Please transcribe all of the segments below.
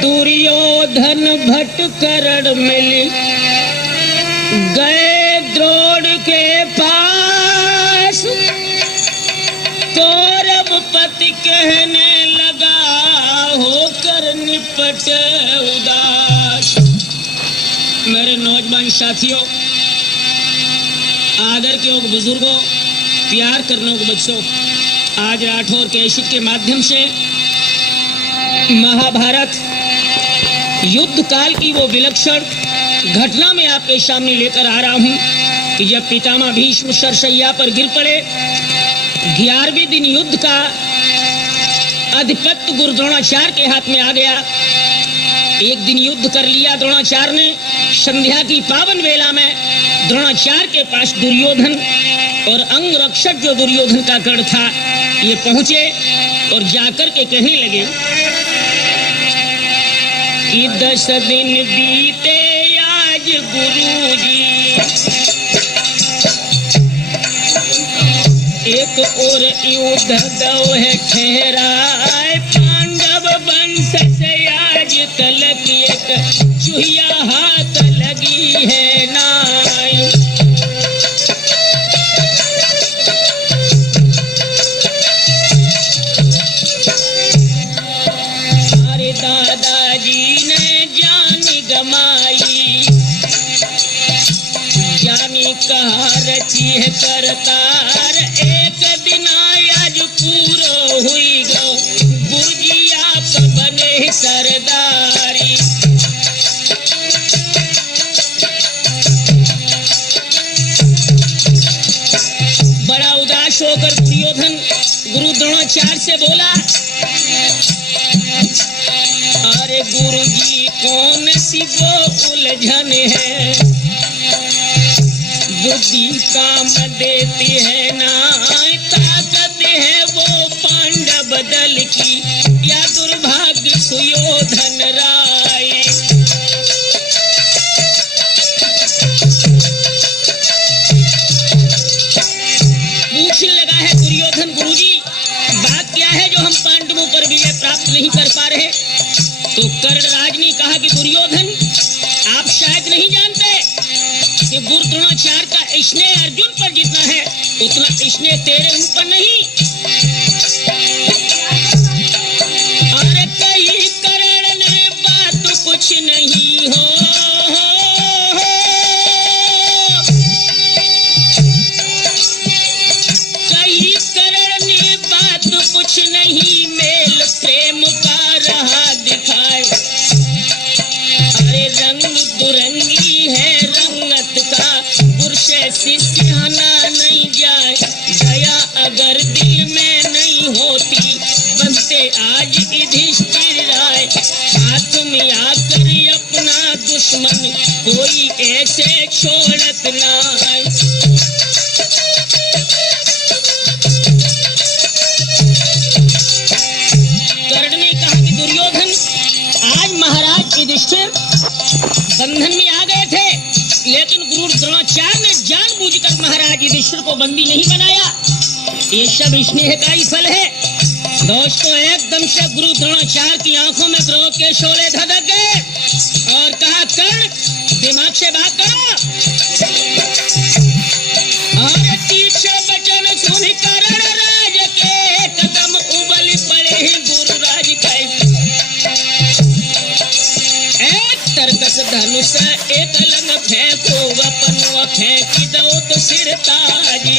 दुर्योधन भटकरण मिली गए द्रोण के पास। कौरवपति कहने लगा होकर निपट उदास। मेरे नौजवान साथियों, आदर के योग बुजुर्गों, प्यार करने को बच्चों, आज राठौर कैसेट के माध्यम से महाभारत युद्ध काल की वो विलक्षण घटना में आपके सामने लेकर आ रहा हूं कि जब पितामह भीष्म सरसैया पर गिर पड़े, 11वें दिन युद्ध का आधिपत्य गुरु द्रोणाचार्य के हाथ में आ गया। एक दिन युद्ध कर लिया द्रोणाचार्य ने। संध्या की पावन वेला में द्रोणाचार्य के पास दुर्योधन और अंग रक्षक जो दुर्योधन का गढ़ था ये पहुंचे और जाकर के कहने लगे कि 10 दिन बीते आज गुरुजी, एक और युद्ध दो है ठहराए, पांडव वंश से आज तलक एक चुहिया हाथ लगी है नाय। हमारे दादाजी ने जान गमाई, जानी कहा रची है करतार, एक दिन आज पूरो हुई गो गुरुजी आप बने सरदारी। बड़ा उदास होकर दुर्योधन गुरु द्रोणाचार्य से बोला, अरे गुरुजी कौन सी वो उलझन है, बुद्धि काम देती है ना, ताकत है वो पांडव दल की, या दुर्भाग्य सुयोधन राय। पूछने लगा है दुर्योधन, गुरुजी बात क्या है जो हम पांडवों पर विजय प्राप्त नहीं कर पा रहे? तो कर्णराज ने कहा कि दुर्योधन आप शायद नहीं जानते कि गुरु द्रोणाचार्य का स्नेह अर्जुन पर जितना है उतना स्नेह तेरे ऊपर नहीं। अरे कहीं कर्ण ने बात कुछ नहीं हो, कहीं कर्ण ने बात कुछ नहीं, मेल प्रेम का रहा दिखाए। अरे रंग दुरंगी है रंगत का, पुरुष सिस्याना नहीं जाए, दया अगर दिल में नहीं होती बनते आज युधिष्ठिर राय। हाथ में आकर अपना दुश्मन कोई ऐसे छोड़त ना। कर्ण ने कहा कि दुर्योधन आज महाराज युधिष्ठिर बंधन में आ गए थे, लेकिन गुरु द्रोणाचार्य ने जानबूझकर महाराज युधिष्ठिर को बंदी नहीं बनाया। ये सब स्नेह का ही फल है। दोस्तों, एकदम से गुरु द्रोणाचार्य की आंखों में क्रोध के शोले धधक गए और कहा, कर्ण दिमाग से बात करो। और तीखे वचन सुन कर्ण राज के कदम उबल पड़े गुरुराज का। एक तरकस धनुष एक लंग फेंको, अपन फेंकी दो तो सिर ताजी।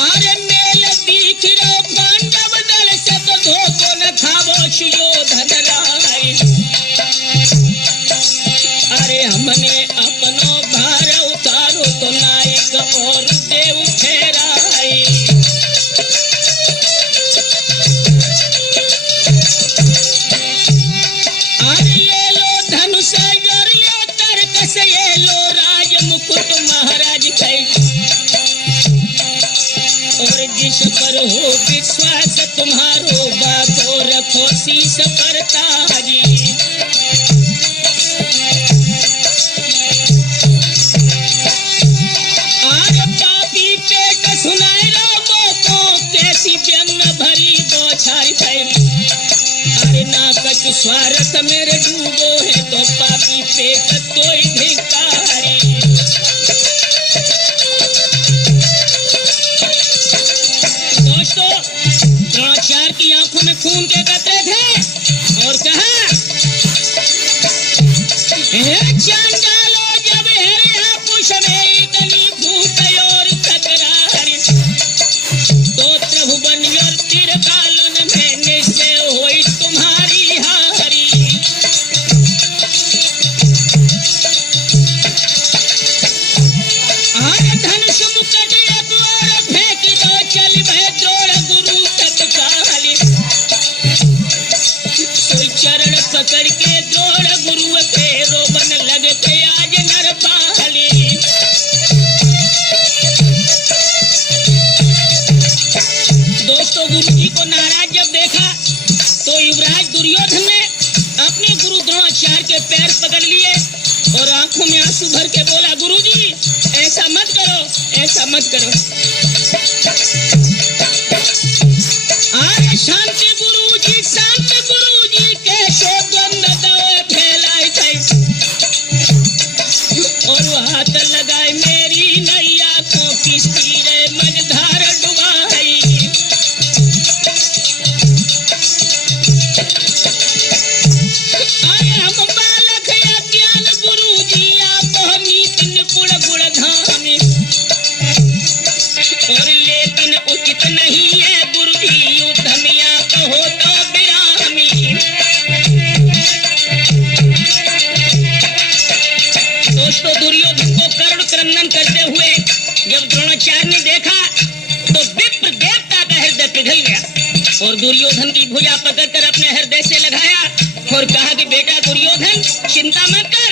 अरे मेल दिख रो पांडव दल से तो धोखो न खावो सुयोधन राय। अरे हमने अपनो भार उतारो तो नायक और देव ठहराई। अरे ये लो धनुष और ये तरकस, ये लो राज मुकुट महाराज कई, और जिस पर हो विश्वास तुम्हारो बाको रखो शीश पर ताजी। आज पापी पेट स्वार्थ मेरे डूबो है तो पापी पेट तोय धिक्कारी। दोस्तों, द्रोणाचार्य की आंखों में खून के कतरे थे और कहा, जान डालो जब हेरे आपुष में इतनी भूख और तकरार, तो प्रभु बन और तिरकालन में निश्चय होई तुम्हारी हारी। आरे धनुष मुकुट एक और फेंक दो, चल भय द्रोण गुरु तत्काली। कोई चरण पकड़ के द्रोण गुरु के रोबन लगते आज नरपाली। दोस्तों, गुरु जी को नाराज जब देखा तो युवराज दुर्योधन ने अपने गुरु द्रोणाचार्य के पैर पकड़ लिए और आंखों में आंसू भर के बोला, गुरु जी ऐसा मत करो, ऐसा मत करो। अरे शांति गुरु जी, शांत गुरु जी, कैसे द्वंद दौड़ फैलाई थी और वो हाथ लगाए मेरी नई आंखों की तीरे मझधार डुबाई। अरे हम बालक अज्ञान गुरु जी, आप नीति निपुण गुण धामी, और लेकिन उचित नहीं है गुरु जी उद्यमिया कहो तो बिरामी। दोस्तों, दुर्योधन को करुण क्रंदन करते हुए जब द्रोणाचार्य ने देखा तो विप्र देवता का हृदय पिघल गया और दुर्योधन की भुजा पकड़कर अपने हृदय से लगाया और कहा कि बेटा दुर्योधन, चिंता मत कर।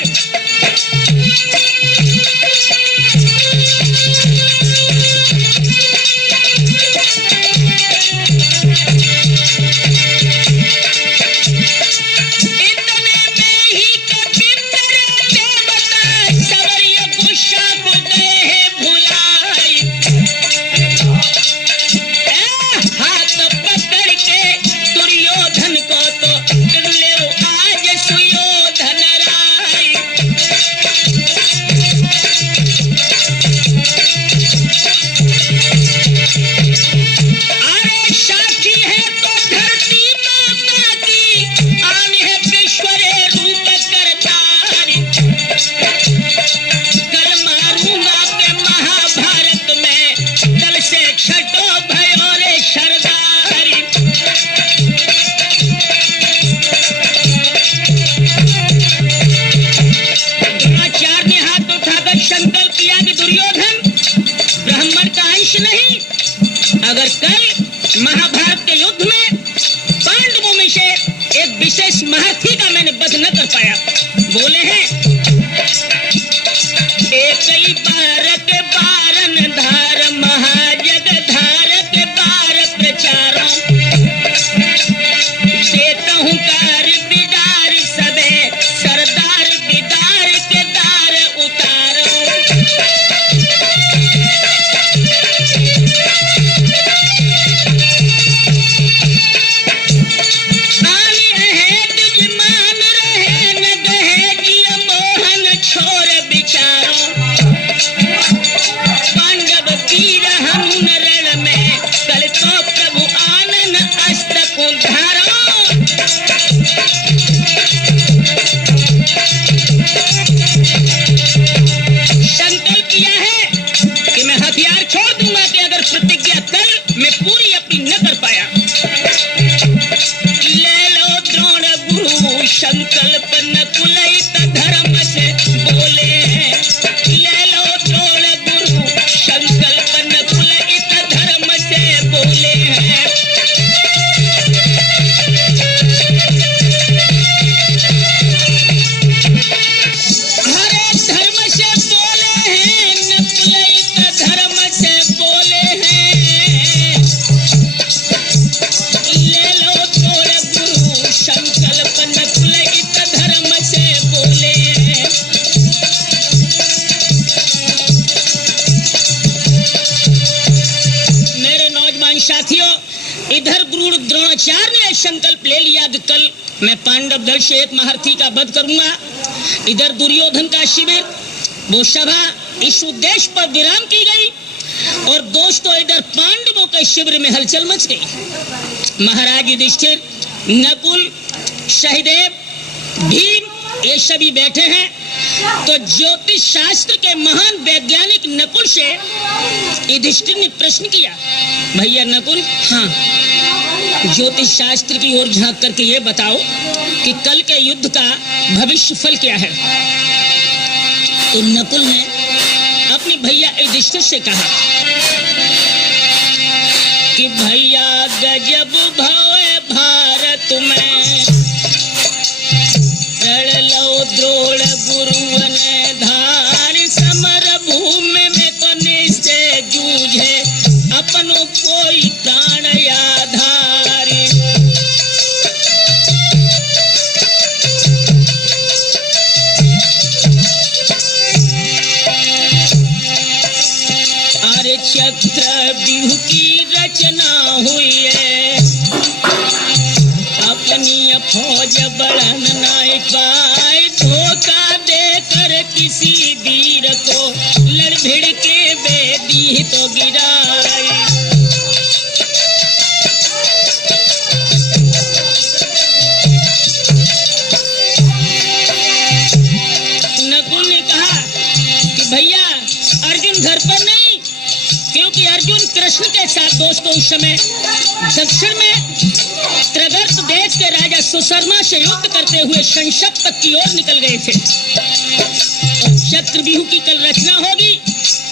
अगर कल महाभारत के युद्ध में पांडवों में से एक विशेष महारथी का मैंने वध न कर पाया, बोले हैं एक ही बारक बारन धार महाजग धारक बार प्रचारों, देता हूँ कार बिदार सबे सरदार बिदार के दार उतारो। संकल्प न कुलैत धर्म से बोले हैं, ले लो द्रोण गुरु संकल्प न कुलैत धर्म से बोले हैं। हरे धर्म से बोले हैं, न कुलैत धर्म से बोले हैं, ले लो द्रोण गुरु संकल्प न धर्म से बोले हैं। मेरे नौजवान साथियों, इधर गुरु गुरु द्रोणाचार्य ने संकल्प ले लिया कि कल मैं पांडव दल से एक महारथी का वध करूंगा। इधर दुर्योधन का शिविर, वो सभा इस उद्देश्य पर विराम की गई और दोस्तों इधर पांडवों के शिविर में हलचल मच गई। महाराज युधिष्ठिर, नकुल, सहदेव, भीम ये सभी बैठे हैं। तो ज्योतिष शास्त्र के महान वैज्ञानिक नकुल से युधिष्ठिर ने प्रश्न किया, भैया नकुल, हाँ, ज्योतिष शास्त्र की ओर झांक करके ये बताओ कि कल के युद्ध का भविष्य फल क्या है। तो नकुल ने अपने भैया युधिष्ठिर से कहा कि भैया गजब भवे भारत में, लो द्रोण गुरुवन धार, समर भूमि में तो निश्चय जूझे, अपनों कोई प्राण आधार। अरे चक्रव्यूह की रचना हुई है, अपनी फौज बढ़न नहीं पाए, धोखा देकर किसी वीर को लड़ भिड़ के बेदी तो गिराए। नकुल ने कहा कि भैया अर्जुन घर पर नहीं, क्योंकि अर्जुन कृष्ण के साथ दोस्तों उस समय दक्षिण में त्रिगर्त देश के राजा सुशर्मा से युद्ध करते हुए संशप तक की ओर निकल गए थे। चक्रव्यूह की कल रचना होगी।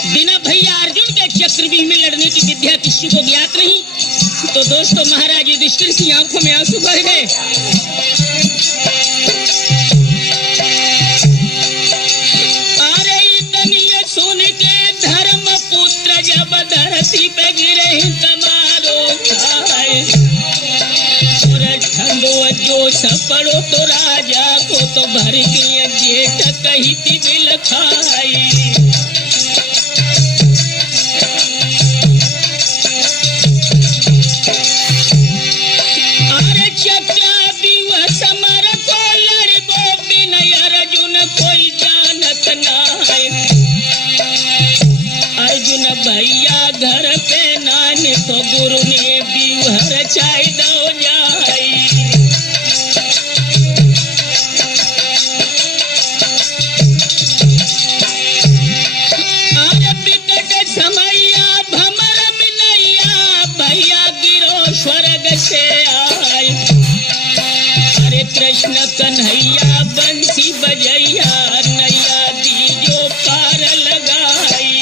बिना भैया अर्जुन के चक्रव्यूह में लड़ने की विद्या किसी को ज्ञात नहीं। तो दोस्तों महाराज युधिष्ठिर की आंखों में आंसू भर गए। अरे इतनी सुन के धर्म पुत्र जब धरती पे गिरे तमारो खाए, जो सपड़ो तो राजा को तो भर गया जेठ कही थी बिल खाई। अरे चक्रव्यूह समर को लड़बो बिनय अर्जुन कोई जानत नाय, अर्जुन भैया घर पे नानी तो गुरु ने व्यूह रचाई दो जाई। से आए, अरे कृष्ण कन्हैया बंसी बजैया, नैया दीजो पार लगाई।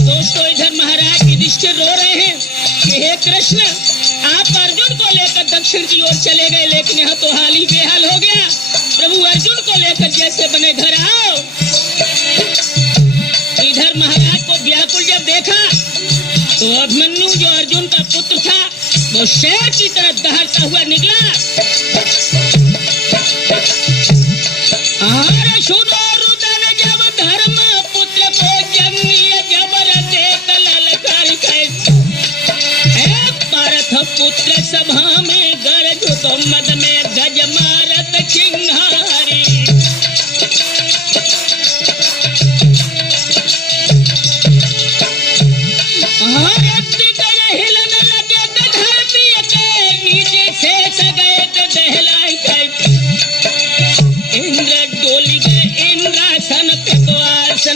दोस्तों इधर महाराज युधिष्ठिर रो रहे हैं कि हे कृष्ण, आप अर्जुन को लेकर दक्षिण की ओर चले गए, लेकिन यहाँ तो हाल ही बेहाल हो गया। प्रभु अर्जुन को लेकर जैसे बने घर आओ। इधर महाराज को व्याकुल जब देखा तो अभिमन्यु जो अर्जुन का पुत्र था वो शेर की तरह दहाड़ता हुआ निकला। अरे सुनो रुदन जब धर्म पुत्र को जंगी जबर देख ललकार कैसे, पार्थ पुत्र सभा में गरज तो मद में गज मारत चिंगारी।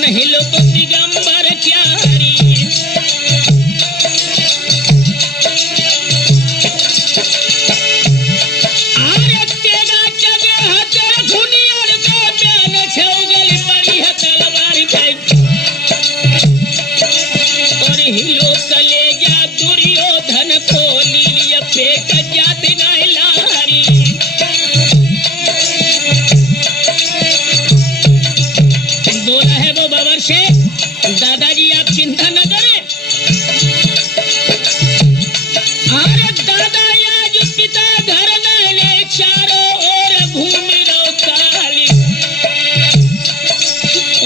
हिलो तो दिगंबर क्यारी, आरे तेरा चगे हतर घुनियर पे प्यान छौगल पड़ी है तलवार पे, और हिलो कलेजा दुर्योधन खोली लिया फेंक जाती नहीं लारी। बोला है वो बाबर से, दादाजी आप चिंता न करें। अरे दादा आज पिता घर न ले, चारों ओर भूमि रो काली,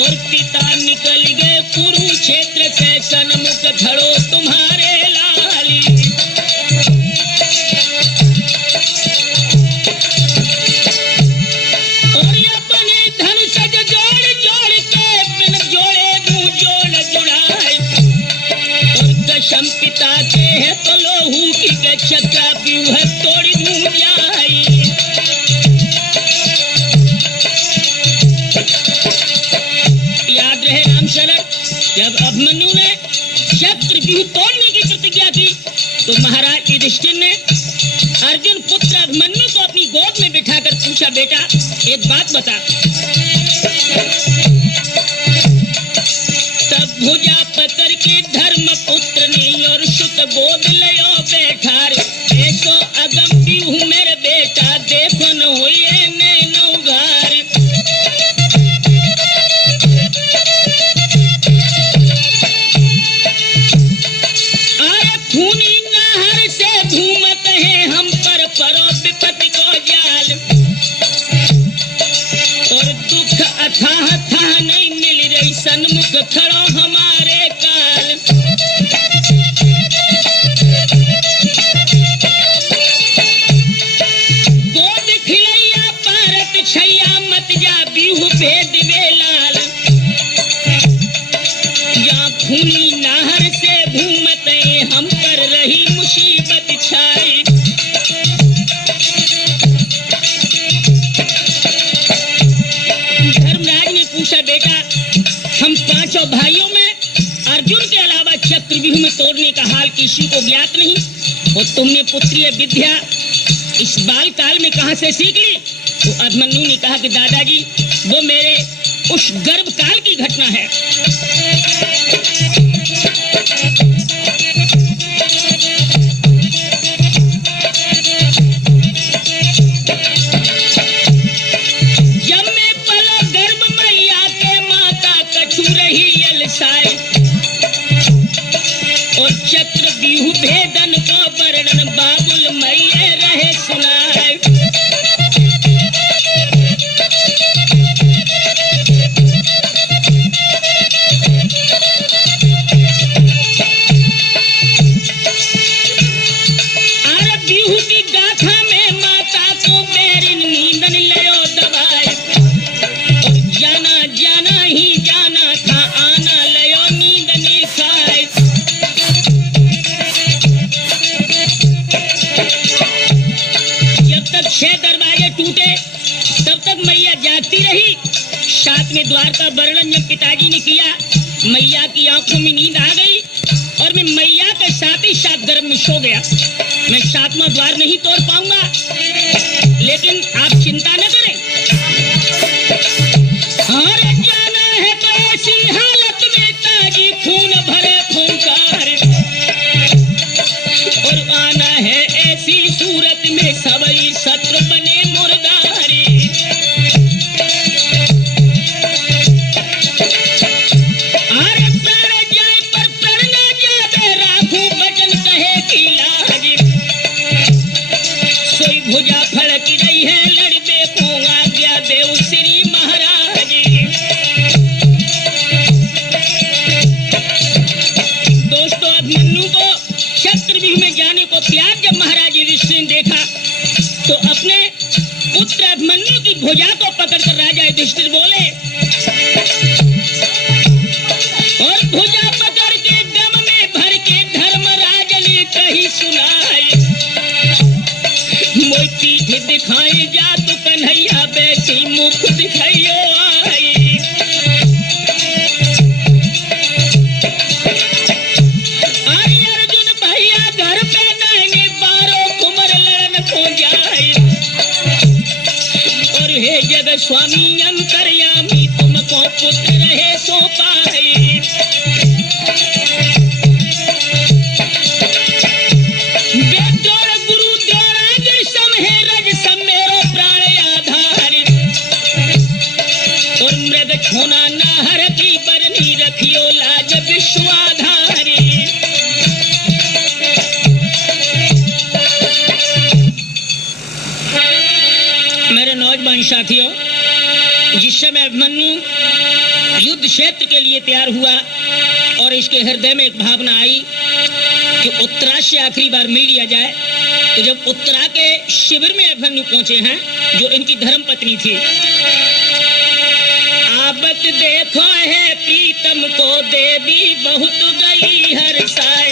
और पिता निकल गए कुरुक्षेत्र से सन्मुख खड़ो तुम्हारे लाली। और अपने धन सज जोड़ जोड़ के बिन जोड़े दूं जोड़ जुड़ाए। और कसम पिता के है तो लोहू की के चक्रा व्यूह तोड़ी दूं जाई। याद रहे राम शरण, जब अभिमन्यु ने चक्रव्यूह तोड़ने की प्रतिज्ञा की तो महाराज युधिष्ठिर ने अर्जुन पुत्र अभिमन्यु को अपनी गोद में बिठाकर पूछा, बेटा एक बात बता। तब भुजा पकड़ के धर्म पुत्र ने और सुत गोद लयो बैठार। ऐसो अगम व्यूह मेरे बेटा देखो न होइए नैनो घार। खूनी नहर से घूमत है हम पर परो विपत्ति को जाल। और दुख अथाह था नहीं मिल रही सन्मुख खड़ो हमारे काल। गोद खिलैया पारत छैया मत जा बीहू भेद वे लाल। या खूनी नहर से घूमत हम पर रही मुसीबत छाई। धर्मराज ने पूछा, बेटा हम पांचों भाइयों में अर्जुन के अलावा चक्रव्यूह में तोड़ने का हाल किसी को ज्ञात नहीं। और तुमने पुत्रीय विद्या इस बाल काल में कहां से सीख ली? तो अभिमन्यु ने कहा कि दादाजी वो मेरे उस गर्भ काल की घटना है। जब मैं पलो गर्भ मैया के माता कछु रही अलसाई। और चक्रव्यूह भेदन को वर्णन बाबुल मैये रहे सुनाए। छह दरवाजे टूटे तब तक मैया जागती रही। सातवें द्वार का वर्णन जब पिताजी ने किया, मैया की आंखों में नींद आ गई और मैं मैया के साथ ही साथ गर्भ में सो गया। मैं सातवां द्वार नहीं तोड़ पाऊंगा, लेकिन आप चिंता न करें। अरे जाना है तो ऐसी हालत में ताजी खून भरे फूंकार। और आना है ऐसी सूरत में सबई शत्रु बने मुर्दारी। अरे पैर जाए पर पैर न जावे राखू बचन कहे की लाज। सोई भुजा फड़की रही है लड़बे को आज्ञा देव श्री महाराज। दोस्तों अभिमन्यु को चक्रव्यूह में जाने को तैयार जब महाराज युधिष्ठिर ने देखा तो अपने पुत्र अभिमन्यु की भुजा को पकड़कर राजा युधिष्ठिर बोले। और भुजा पकड़ के गम में भर के धर्मराज ने कही सुनाई। मोई पीठ दिखाई जा तो कन्हैया बैठी मुख दिखाइयो आई। अर्जुन भैया घर पे नहीं बारो कुमर लड़न को जाए। और हे जग स्वामी अंतर्यामी तुमको पुत्र रहे सो पाए। बेदोड़ गुरु द्रोणागिर सम है रज सम मेरो प्राण आधार। और मृग छोना नाहर की बरनी रखियो लाज विश्वाधारी। मेरे नौजवान साथियों, जिस समय अभिमन्यु युद्ध क्षेत्र के लिए तैयार हुआ और इसके हृदय में एक भावना आई कि उत्तरा से आखिरी बार मिल लिया जाए। तो जब उत्तरा के शिविर में अभिमन्यु पहुंचे हैं, जो इनकी धर्म पत्नी थी, आबत देखो है प्रीतम को देवी बहुत गई हर साय,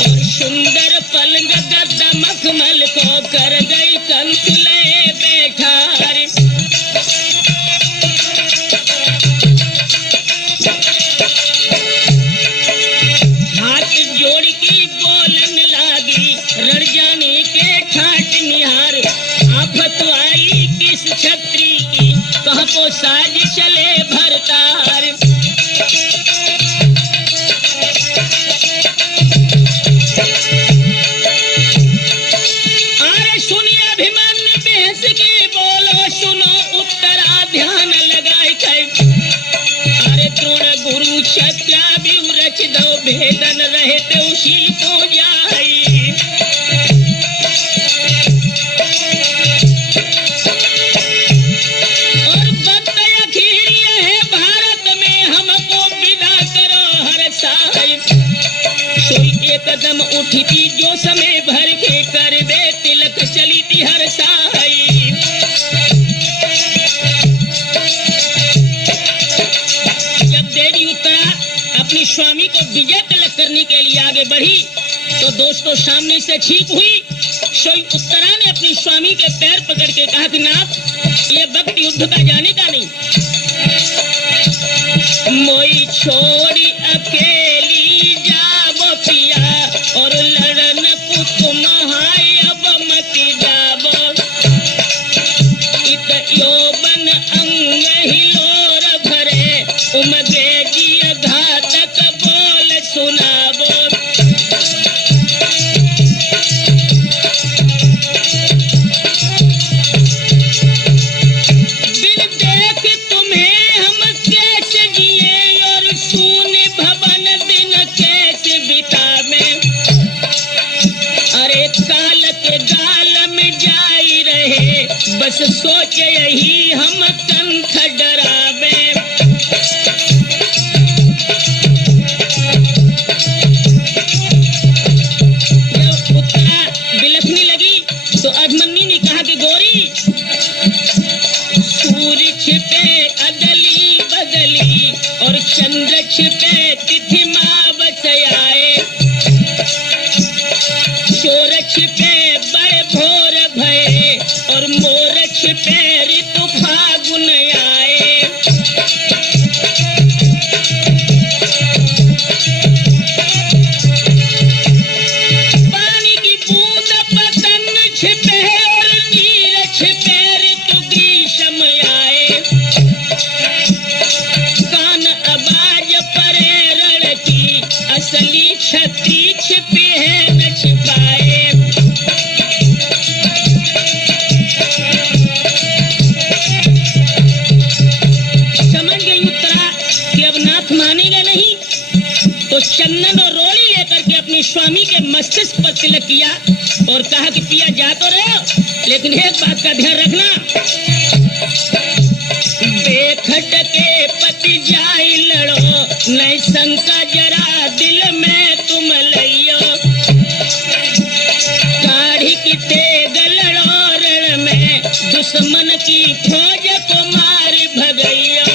और सुंदर पलंग गद्दा मखमल को कर गई कंसले बैठा। हाथ जोड़ की बोलन लागी रण जाने के ठाट निहार, आफत आई किस छत्री की कहाँ को साज चले भरतार। अरे सुनिए अभिमन्यु बहस के बोलो, सुनो उत्तरा ध्यान लगाए कै। अरे द्रोण गुरु क्षत्रिया भी रच दो भेदन रहते उसी को जाई। और वक्त अखीर है भारत में हमको विदा करो हर साई। सोई एकदम उठी थी जो समय भर के कर दे तिलक चली थी हर साई। जब देवी उत्तरा अपनी स्वामी को विजय तिलक करने के लिए आगे बढ़ी तो दोस्तों सामने से छींक हुई। सोई उत्तरा ने अपनी स्वामी के पैर पकड़ के कहा कि नाथ, ये वक्त युद्ध का जाने का नहीं, मोई छोड़ी अकेली जाबो पिया और लड़न पुत महाय अब मति जाबो। इत यौवन अंग हिलोर भरे उमगे जिय घातक बोल सुनाबो। बिन देख तुम्हें हम कैसे जिए और सुन भवन दिन कैसे बितावे। अरे काल के गाल में जाई रहे बस सोचे यही हम कंठ डरावे। जब उत्तरा बिलखने लगी तो अभिमन्यु ने कहा कि गौरी, सूर्य छिपे अदली बदली और चंद्र छिपे तिथि मावस आए, शोर छिपे बड़े भोर भये और मोर छिपे ऋतु फागुन आए। पानी की बूंद पतन छिपे और नीर छिपे ऋतु ग्रीष्म आए। कान आवाज परे रण की असली क्षति छिपी है न छिपाए। समझ गई उत्तरा कि अब नाथ मानेगा नहीं, तो चंदन और रोली लेकर के अपने स्वामी के मस्तिष्क पर तिलक किया और कहा कि पिया जा तो रहे हो, लेकिन एक बात का ध्यान रखना, बेखट के पति जाई लड़ो नहीं शंका जरा दिल में तुम लइयो। काढ़ी की तेग लड़ो रण में दुश्मन की फौज को मार भगइयो।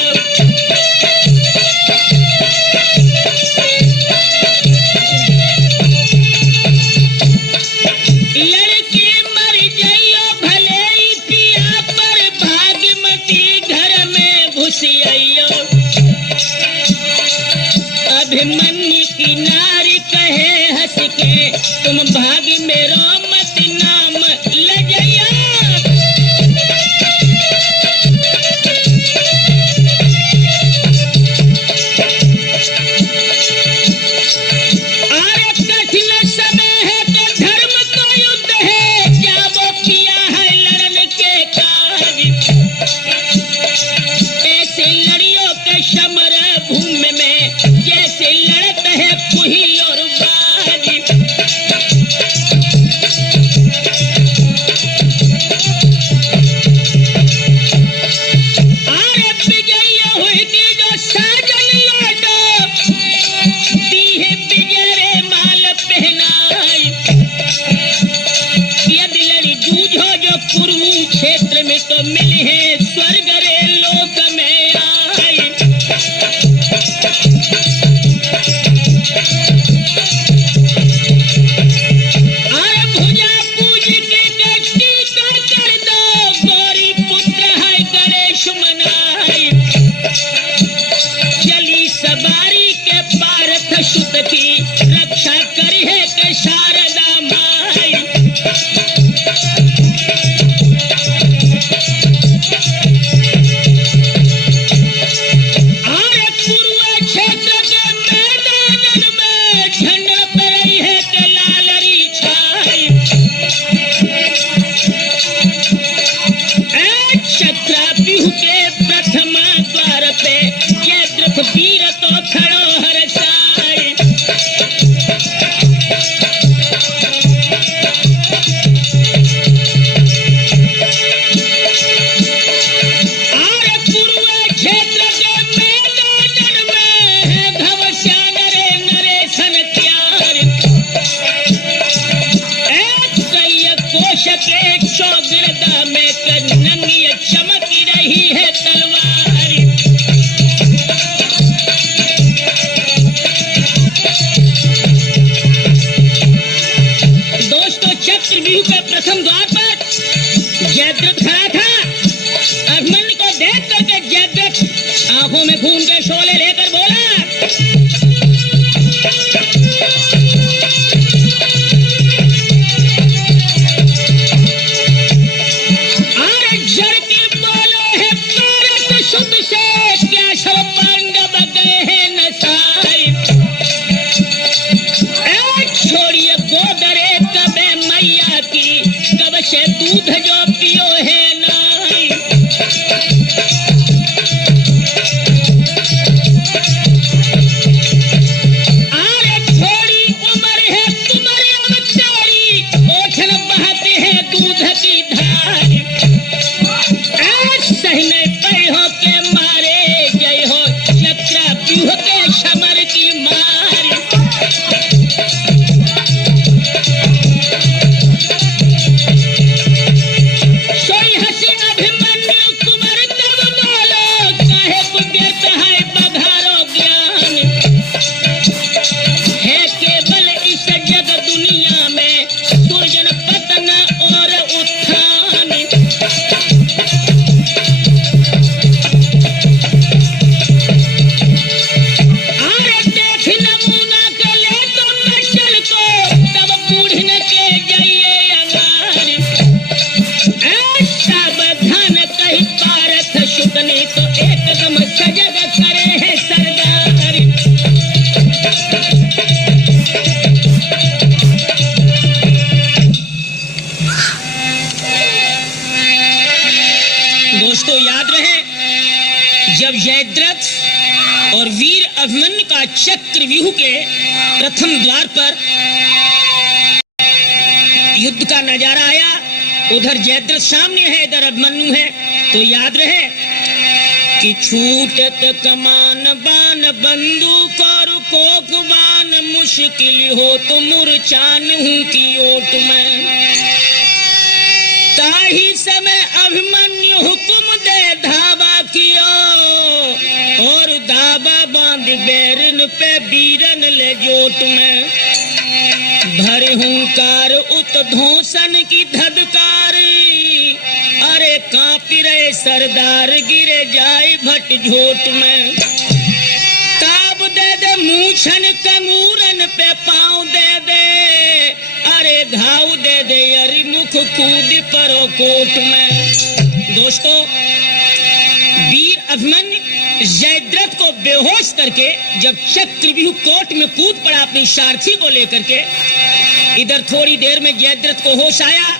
लड़के मर जाइयो भले ही पिया पर भागमती घर में घुस आइयो। अभिमन्यु की नारी कहे हंस के तुम भाग मेरो मत नाम लजइयो। अरे कठिन समय है तो धर्म तो युद्ध है, जाबो किया है लड़न के काज। ऐसे लड़ियों के समर भूमि में जैसे लड़त है पुही और बाज। अरे विजय हुई तो मिले हैं स्वर्ग रे लोक में आई। अरे भुजा पूज के गट्टी कर दो गौरी पुत्र है गणेश मनाई। चली सवारी के पार्थ सुत की रक्षा करी है के शारदा माई। अरे पूर्व क्षेत्र के मैदान में झंडा पे रही है के लालरी छाई। चक्राव्यूह के प्रथम द्वार पे जयद्रथ वीर तो खड़ो हर साई। अरे पूर्व क्षेत्र के मैदान में घवश्यान रे नरेशन त्यार। कोश के चौगिरदा में नंगी चमकी रही है तलवार। दोस्तों चक्रव्यूह के प्रथम द्वार पर जयद्रथ खड़ा था। अभिमन्यु को देख करके जयद्रथ आंखों में खून के शोले लेकर बोला, अरे जड़ के बोले है पारस सुत से क्या सब पांडव गए हैं नसाई। छोड़िए गोदरे कबे मैया की कब से दूध जो पियो है नाई। अरे थोड़ी उम्र है तुम्हारी अब तेरी ओछन बहाते हैं दूध की धार। सहने पे हो के मारे जय हो चक्राव्यूह के समर की मार। सोई हसी अभिमन्यु कुंवर तब बोलो काहे को देता है बघारो ज्ञान। है केवल इस जग दुनिया में दुर्जन पतन और उत्थान। अरे देख नमूना के ले तो मचल को तब बूढ़न के जाइए अंगार। सावधान कही पारथ सुत ने तो एकदम सजग करे है सरदार। दोस्तों याद रहे जब जयद्रथ और वीर अभिमन्यु का चक्रव्यूह के प्रथम द्वार पर युद्ध का नजारा आया, उधर जयद्रथ सामने है इधर अभिमन्यु है, तो याद रहे कि छूटत कमान बान बंदूक और कोक बान मुश्किल हो तो मूर्छान हूं की ओट में। ताही समय अभिमन्यु हुक्म दे धावा कियो और धावा बांध बैरन पे बीरन ले जोट में। भरे हुंकार उत धोसन की धधकारी। अरे कांपी रहे सरदार गिरे जाए भट झोट में। ताब दे दे मूछन कमूरन पे पांव दे दे। अरे घाव दे दे अरे मुख कूद परो कोट में। दोस्तों वीर अभिमन्यु जयद्रथ को बेहोश करके जब चक्रव्यूह कोट में कूद पड़ा अपनी सारथी को लेकर के, इधर थोड़ी देर में जयद्रथ को होश आया